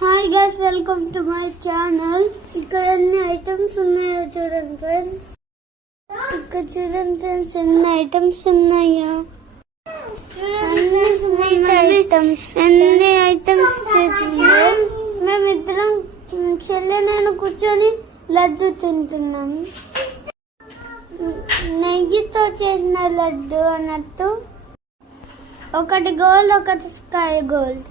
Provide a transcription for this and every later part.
Hi guys, welcome to my channel. ఇక్కడ ఎన్ని items ఉన్నాయో చూడండి ఫ్రెండ్స్. ఇక్కడ చూడండి ఫ్రెండ్స్, ఎన్ని ఐటమ్స్ ఉన్నాయో. అన్ని స్వీట్ ఐటమ్స్, ఎన్ని ఐటమ్స్ చేసిందో. మేమిద్దరం చెల్లె నేను కూర్చొని లడ్డు తింటున్నాము. నెయ్యితో చేసిన లడ్డు అన్నట్టు. ఒకటి గోల్డ్, ఒకటి స్కై గోల్డ్.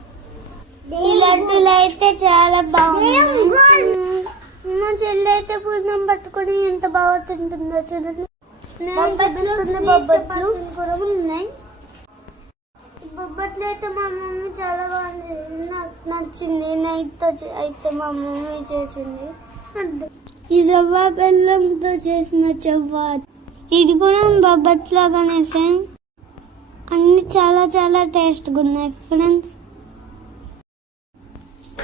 ఈ లడ్డూలు అయితే చాలా బాగున్నాయి. మా చెల్లి అయితే పూర్ణం పట్టుకుని ఎంత బాగా తింటుందో చూడండి. బొబ్బట్లు కూడా ఉన్నాయి. బొబ్బట్లు అయితే మా మమ్మీ చాలా బాగుంది, నచ్చింది. నైట్తో అయితే మా మమ్మీ చేసింది. ఈ రవ్వ బెల్లంతో చేసిన చపాతి, ఇది కూడా బొబ్బట్లాగానే సేమ్. అన్ని చాలా చాలా టేస్ట్గా ఉన్నాయి ఫ్రెండ్స్.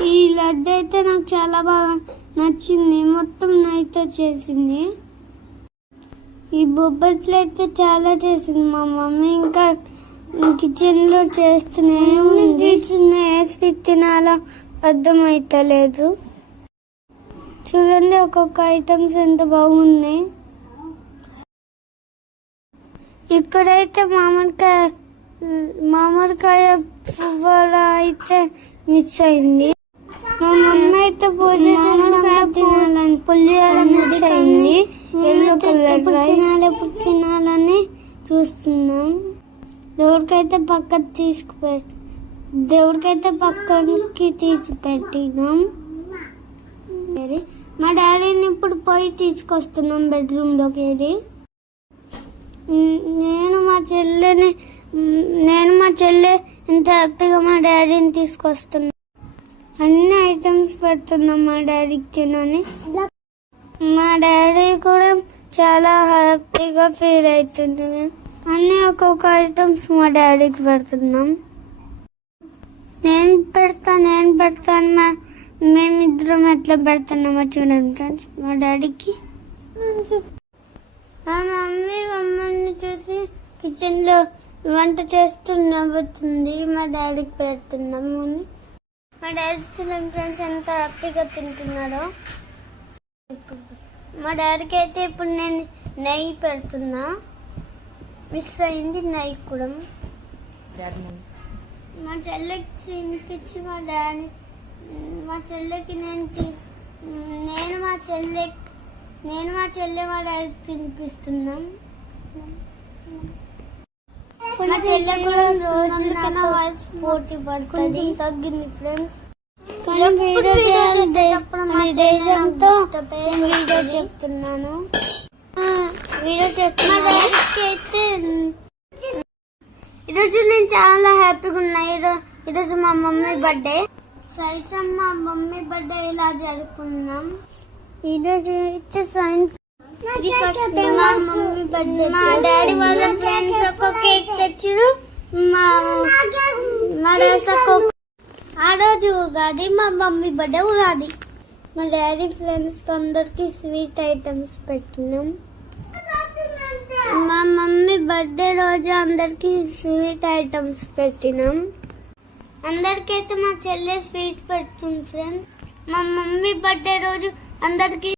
ఈ లడ్డు అయితే నాకు చాలా బాగా నచ్చింది, మొత్తం నెయ్యితో చేసింది. ఈ బొబ్బట్లు అయితే చాలా చేసింది మా మమ్మీ. ఇంకా కిచెన్లో చేస్తూనే ఉంది. చిన్న వేసి తినాలో అర్థమైతలేదు. చూడండి ఒక్కొక్క ఐటమ్స్ ఎంత బాగున్నాయి. ఇక్కడైతే మామిడికాయ పువ్వుల అయితే మిస్ అయింది. మా మమ్మీ అయితే పూజ తినాలని పులిహార మిస్ అయింది. ఎల్లో కలర్ ఎప్పుడు తినాలని చూస్తున్నాం. దేవుడికైతే పక్కకి తీసి పెట్టినాం. మా డాడీని ఇప్పుడు పోయి తీసుకొస్తున్నాం బెడ్రూమ్లోకి. నేను మా చెల్లె ఎంత హ్యాపీగా మా డాడీని తీసుకొస్తున్నా. అన్ని ఐటమ్స్ పెడుతున్నాం మా డాడీకి తినని. మా డాడీ కూడా చాలా హ్యాపీగా ఫీల్ అవుతుంది. అన్ని ఒక్కొక్క ఐటమ్స్ మా డాడీకి పెడుతున్నాం. నేను పెడతాను మేమిద్దరం ఎట్లా పెడుతున్నామో చూడండి ఫ్రెండ్స్. మా డాడీకి మా మమ్మల్ని చూసి కిచెన్లో వంట చేస్తూ నవ్వుతుంది. మా డాడీకి పెడుతున్నాము అని. మా డాడీ చూడండి ఫ్రెండ్స్ ఎంత హ్యాపీగా తింటున్నారో. మా డాడీకి అయితే ఇప్పుడు నేను నెయ్యి పెడుతున్నా. మిస్ అయింది నెయ్యి కూడా. మా చెల్లెకి తినిపించి మా చెల్లెకి నేను మా చెల్లె మా డాడీకి తినిపిస్తున్నాం. మా చెల్లె కూడా రోజుకన్నా వాయిస్ పోటీ పడుతుంది, తగ్గింది ఫ్రెండ్స్. వీడియో చెప్తున్నాను. అయితే ఈరోజు నేను చాలా హ్యాపీగా ఉన్నా. ఈరోజు మా మమ్మీ బర్త్డే. సాయంత్రం మా మమ్మీ బర్త్డే ఇలా జరుపుకున్నాం. ఈరోజు అయితే మా మమ్మీ బర్త్డే. మా డాడీ వాళ్ళ ఫ్రెండ్స్ ఒక కేక్ తెచ్చారు. మా ఆ రోజు ఉగాది, మా మమ్మీ బర్త్డే ఉగాది. మా డాడీ ఫ్రెండ్స్ అందరికి స్వీట్ ఐటమ్స్ పెట్టినాం. మా మమ్మీ బర్త్డే రోజు అందరికి స్వీట్ ఐటమ్స్ పెట్టినాం. అందరికైతే మా చెల్లె స్వీట్ పెడుతుంది ఫ్రెండ్స్. మా మమ్మీ బర్త్డే రోజు అందరికి